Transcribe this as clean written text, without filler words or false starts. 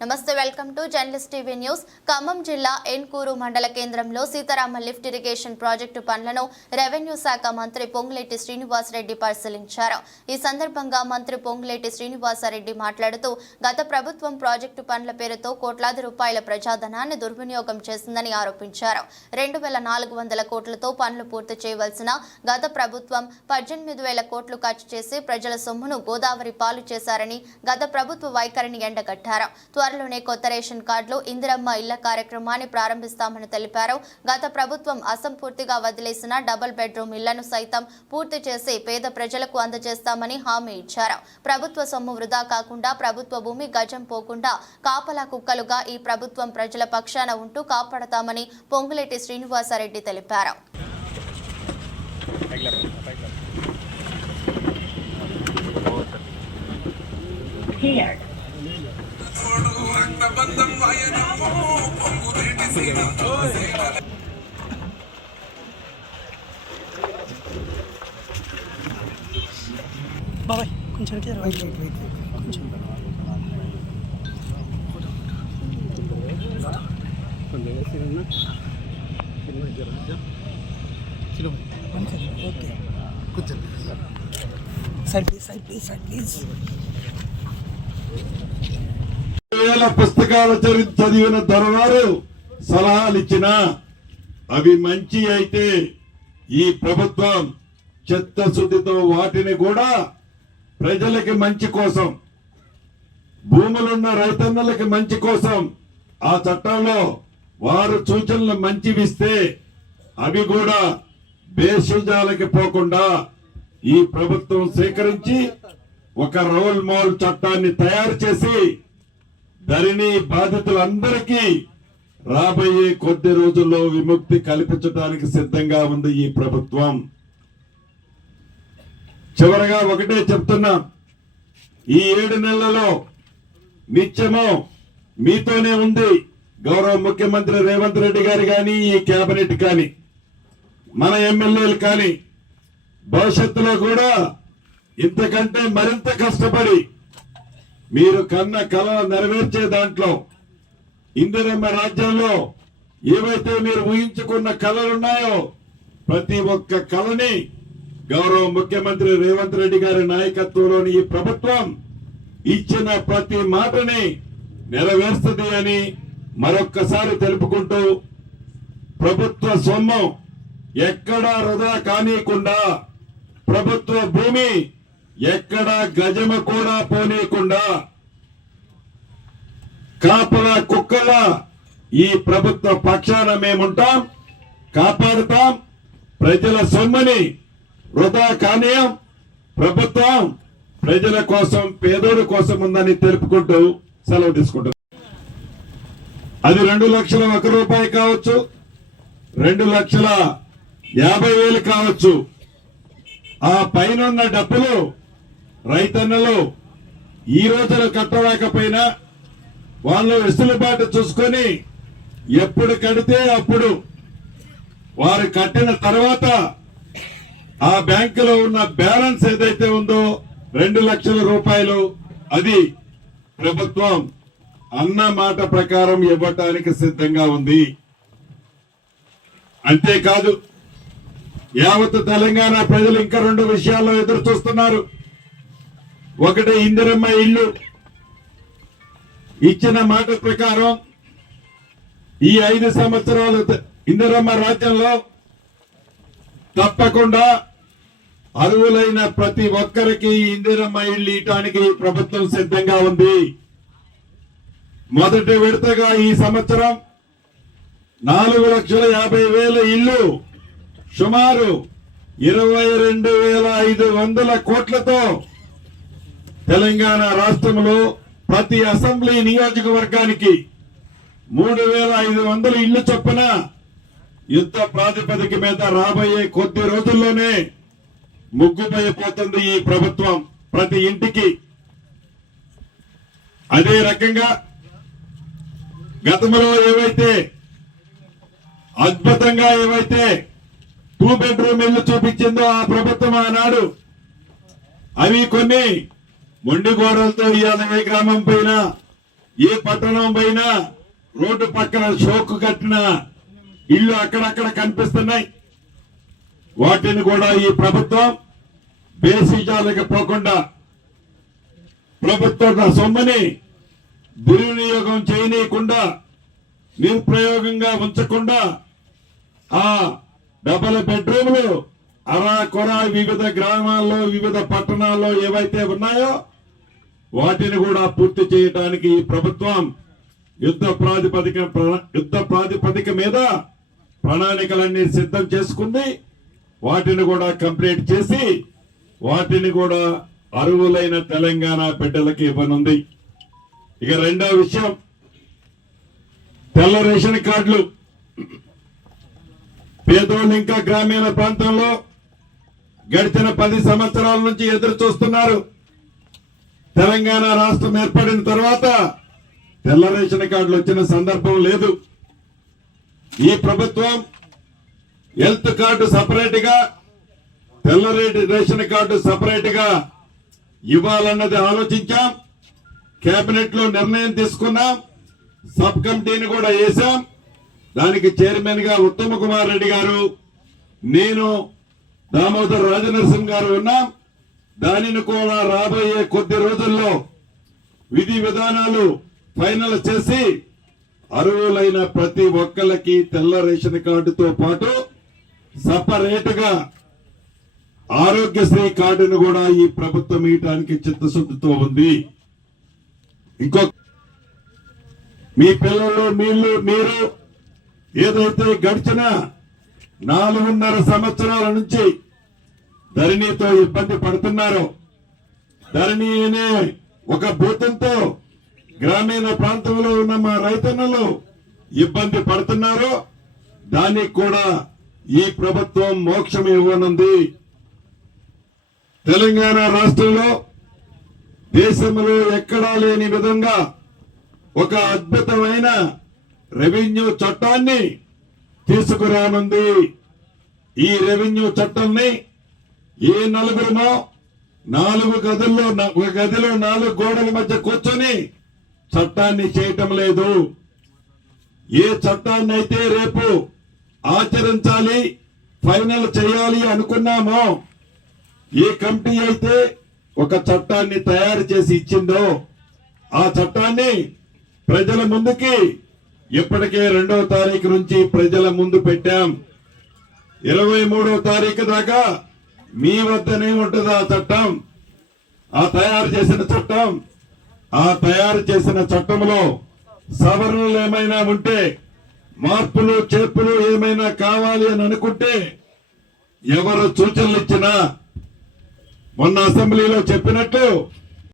నమస్తే welcome to journalist TV news. Khammam జిల్లా ఎన్కూరు మండల కేంద్రంలో సీతారామ లిఫ్ట్ ఇరిగేషన్ ప్రాజెక్టు పనులను రెవెన్యూ శాఖ మంత్రి పొంగులేటి శ్రీనివాసరెడ్డి పరిశీలించారు. ఈ సందర్భంగా మంత్రి పొంగులేటి శ్రీనివాసరెడ్డి మాట్లాడుతూ గత ప్రభుత్వం ప్రాజెక్టు పనుల పేరుతో కోట్లాది రూపాయల ప్రజాధనాన్ని దుర్వినియోగం చేసిందని ఆరోపించారు. 2400 కోట్లతో పనులు పూర్తి చేయవలసిన గత ప్రభుత్వం 18,000 కోట్లు ఖర్చు చేసి ప్రజల సొమ్మును గోదావరి పాలు చేశారని గత ప్రభుత్వ వైఖరిని ఎండగట్టారు. త్వరలోనే కొత్త రేషన్ కార్డులు, ఇందిరమ్మ ఇళ్ల కార్యక్రమాన్ని ప్రారంభిస్తామని తెలిపారు. గత ప్రభుత్వం అసంపూర్తిగా వదిలేసిన డబుల్ బెడ్రూమ్ ఇళ్లను సైతం పూర్తి చేసి పేద ప్రజలకు అందజేస్తామని హామీ ఇచ్చారు. ప్రభుత్వ సొమ్ము వృధా కాకుండా, ప్రభుత్వ భూమి గజం పోకుండా కాపలా కుక్కలుగా ఈ ప్రభుత్వం ప్రజల పక్షాన ఉంటూ కాపాడతామని పొంగులేటి శ్రీనివాసరెడ్డి తెలిపారు. బాబాయ్ కొంచెం కొంచెం వేల పుస్తకాల చదివిన దొరవారు సలహాలు ఇచ్చినా అవి మంచి అయితే ఈ ప్రభుత్వం చిత్తశుద్ధితో వాటిని కూడా ప్రజలకి మంచి కోసం, భూములున్న రైతన్నలకి మంచి కోసం ఆ చట్టంలో వారు సూచనలు మంచివిస్తే అవి కూడా బేషజాలకి పోకుండా ఈ ప్రభుత్వం సేకరించి ఒక రోల్ మోడల్ చట్టాన్ని తయారు చేసి ధరణి బాధితులందరికీ రాబోయే కొద్ది రోజుల్లో విముక్తి కల్పించడానికి సిద్ధంగా ఉంది ఈ ప్రభుత్వం. చివరగా ఒకటే చెప్తున్నా, ఈ 7 నెలలలో నిత్యము మీతోనే ఉంది గౌరవ ముఖ్యమంత్రి రేవంత్ రెడ్డి గారు కానీ, ఈ కేబినెట్ కానీ, మన ఎమ్మెల్యేలు కానీ, భవిష్యత్తులో కూడా ఇంతకంటే మరింత కష్టపడి మీరు కన్న కళలు నెరవేర్చే దాంట్లో ఇందిరమ్మ రాజ్యంలో ఏవైతే మీరు ఊహించుకున్న కళలున్నాయో ప్రతి ఒక్క కళని గౌరవ ముఖ్యమంత్రి రేవంత్ రెడ్డి గారి నాయకత్వంలోని ఈ ప్రభుత్వం ఇచ్చిన ప్రతి మాటని నెరవేరుస్తుంది అని మరొక్కసారి తెలుపుకుంటూ, ప్రభుత్వ సొమ్ము ఎక్కడా వృధా కానీయకుండా, ప్రభుత్వ భూమి ఎక్కడా గజమ కూడా పోనీయకుండా కాపలా కుక్కల ఈ ప్రభుత్వ పక్షాన మేముంటాం, కాపాడుతాం. ప్రజల సొమ్ముని వృధా కానీయం. ప్రభుత్వం ప్రజల కోసం, పేదోడి కోసం ఉందని తెలుపుకుంటూ సెలవు తీసుకుంటాం. అది 2,01,000 రూపాయి కావచ్చు, 2,50,000 కావచ్చు. ఆ పైన డబ్బులు రైతన్నలు ఈ రోజులు కట్టలేకపోయినా వాళ్ళు వెసులుబాటు చూసుకొని ఎప్పుడు కడితే అప్పుడు వారు కట్టిన తర్వాత ఆ బ్యాంకులో ఉన్న బ్యాలెన్స్ ఏదైతే ఉందో 2,00,000 రూపాయలు అది ప్రభుత్వం అన్న మాట ప్రకారం ఇవ్వటానికి సిద్ధంగా ఉంది. అంతేకాదు, యావత్ తెలంగాణ ప్రజలు ఇంకా 2 విషయాల్లో ఎదురు చూస్తున్నారు. ఒకటి, ఇందిరమ్మ ఇల్లు ఇచ్చిన మాట ప్రకారం ఈ 5 సంవత్సరాలు ఇందిరమ్మ రాజ్యంలో తప్పకుండా అర్హులైన ప్రతి ఒక్కరికి ఇందిరమ్మ ఇల్లు ఇవ్వడానికి ప్రభుత్వం సిద్ధంగా ఉంది. మొదటి విడతగా ఈ సంవత్సరం 4,50,000 ఇల్లు సుమారు 22,500 కోట్లతో తెలంగాణ రాష్ట్రంలో ప్రతి అసెంబ్లీ నియోజకవర్గానికి 3,500 ఇళ్లు చొప్పున యుద్ధ ప్రాతిపదిక మీద రాబోయే కొద్ది రోజుల్లోనే ముగ్గుపోయిపోతుంది ఈ ప్రభుత్వం ప్రతి ఇంటికి. అదే రకంగా గతంలో ఏవైతే అద్భుతంగా 2 బెడ్రూమ్ ఇల్లు చూపించిందో ఆ ప్రభుత్వం ఆనాడు, అవి కొన్ని మొండి గోడలతో ఇవాళ ఏ గ్రామం పైన ఏ పట్టణం పైన రోడ్డు పక్కన షోకు కట్టిన ఇల్లు అక్కడక్కడ కనిపిస్తున్నాయి. వాటిని కూడా ఈ ప్రభుత్వం బేసిజాలకు పోకుండా ప్రభుత్వ సొమ్ముని దుర్వినియోగం చేయనీయకుండా నిరుపయోగంగా ఉంచకుండా ఆ డబల్ బెడ్రూమ్లు అరాకొర వివిధ గ్రామాల్లో వివిధ పట్టణాల్లో ఏవైతే ఉన్నాయో వాటిని కూడా పూర్తి చేయడానికి ఈ ప్రభుత్వం యుద్ధ ప్రాతిపదిక మీద ప్రణాళికలన్నీ సిద్ధం చేసుకుంది. వాటిని కూడా కంప్లీట్ చేసి వాటిని కూడా అర్హులైన తెలంగాణ బిడ్డలకి ఇవ్వనుంది. ఇక రెండో విషయం, తెల్ల రేషన్ కార్డులు. పేదోళ్ళు ఇంకా గ్రామీణ ప్రాంతంలో గడిచిన 10 సంవత్సరాల నుంచి ఎదురు చూస్తున్నారు. తెలంగాణ రాష్ట్రం ఏర్పడిన తర్వాత తెల్ల రేషన్ కార్డులు వచ్చిన సందర్భం లేదు. ఈ ప్రభుత్వం హెల్త్ కార్డు సపరేట్ గా, తెల్ల రేషన్ కార్డు సపరేట్ గా ఇవ్వాలన్నది ఆలోచించాం. కేబినెట్ లో నిర్ణయం తీసుకున్నాం. సబ్ కమిటీని కూడా వేశాం. దానికి చైర్మన్ గా ఉత్తమ్ కుమార్ రెడ్డి గారు, నేను, దామోదర్ రాజనరసింహ గారు ఉన్నాం. దానిని కూడా రాబోయే కొద్ది రోజుల్లో విధి విధానాలు ఫైనల్ చేసి అర్హులైన ప్రతి ఒక్కరికి తెల్ల రేషన్ కార్డుతో పాటు సపరేట్ గా ఆరోగ్యశ్రీ కార్డును కూడా ఈ ప్రభుత్వం ఇవ్వడానికి చిత్తశుద్ధితో ఉంది. ఇంకో మీ పిల్లలు మీరు ఏదైతే గడిచిన 4.5 సంవత్సరాల నుంచి ధరణితో ఇబ్బంది పడుతున్నారో, ధరణి అనే ఒక భూతంతో గ్రామీణ ప్రాంతంలో ఉన్న మా రైతన్నలు ఇబ్బంది పడుతున్నారో దానికి కూడా ఈ ప్రభుత్వం మోక్షం ఇవ్వనుంది. తెలంగాణ రాష్ట్రంలో దేశంలో ఎక్కడా లేని విధంగా ఒక అద్భుతమైన రెవెన్యూ చట్టాన్ని తీసుకురానుంది. ఈ రెవెన్యూ చట్టాన్ని ఏ నలుగురుమో 4 గదుల్లో ఒక గదిలో 4 గోడల మధ్య కూర్చొని చట్టాన్ని చేయటం లేదు. ఏ చట్టాన్ని అయితే రేపు ఆచరించాలి, ఫైనల్ చేయాలి అనుకున్నామో, ఏ కమిటీ అయితే ఒక చట్టాన్ని తయారు చేసి ఇచ్చిందో ఆ చట్టాన్ని ప్రజల ముందుకి ఇప్పటికే 2వ తారీఖు నుంచి ప్రజల ముందు పెట్టాం. 23వ తారీఖు దాకా మీ వద్దనే ఉంటుంది ఆ చట్టం. ఆ తయారు చేసిన చట్టంలో సవరణలు ఏమైనా ఉంటే, మార్పులు చేర్పులు ఏమైనా కావాలి అని అనుకుంటే ఎవరు సూచనలు ఇచ్చినా మొన్న అసెంబ్లీలో చెప్పినట్టు